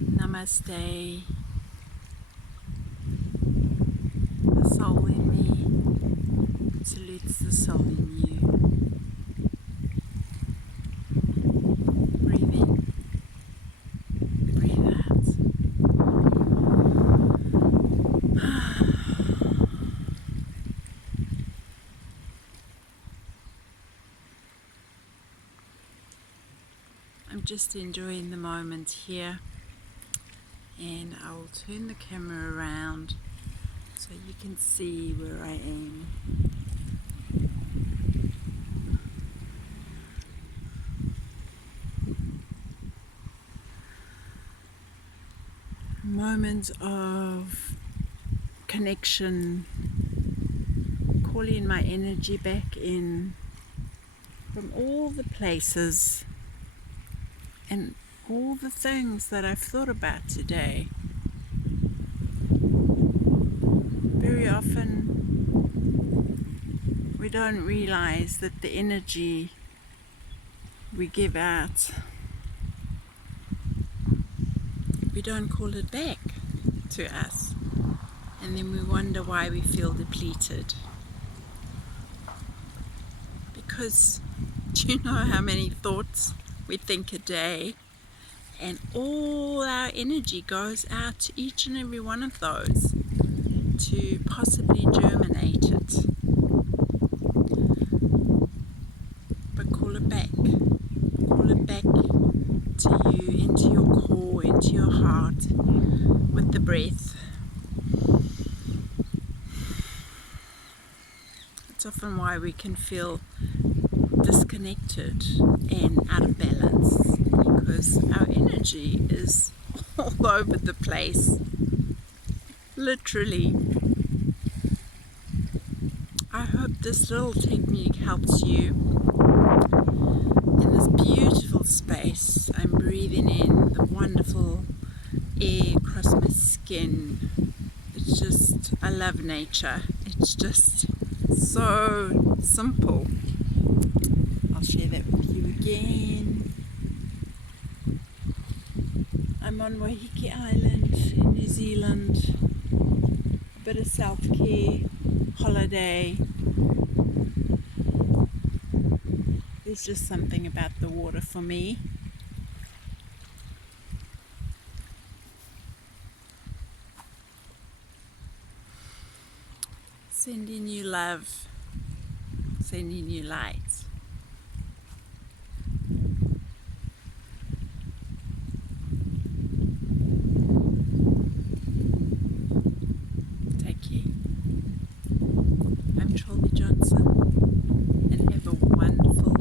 Namaste. The soul in me salutes the soul in you. Breathe in, breathe out. I'm just enjoying the moment here, and I'll turn the camera around so you can see where I am. Moment of connection, calling my energy back in from all the places and all the things that I've thought about today. Very often we don't realize that the energy we give out, we don't call it back to us, and then we wonder why we feel depleted. Because do you know how many thoughts we think a day, and all our energy goes out to each and every one of those to possibly germinate it. But call it back to you, into your core, into your heart, with the breath. It's often why we can feel disconnected and out of balance, because our energy is all over the place, literally. I hope this little technique helps you in this beautiful space. I'm breathing in the wonderful air across my skin. It's just, I love nature. It's just so simple. I'll share that with you again. I'm on Wahiki Island in New Zealand. A bit of self-care, holiday. There's just something about the water for me. Sending you love, sending you light. Take care. I'm Johnson, and have a wonderful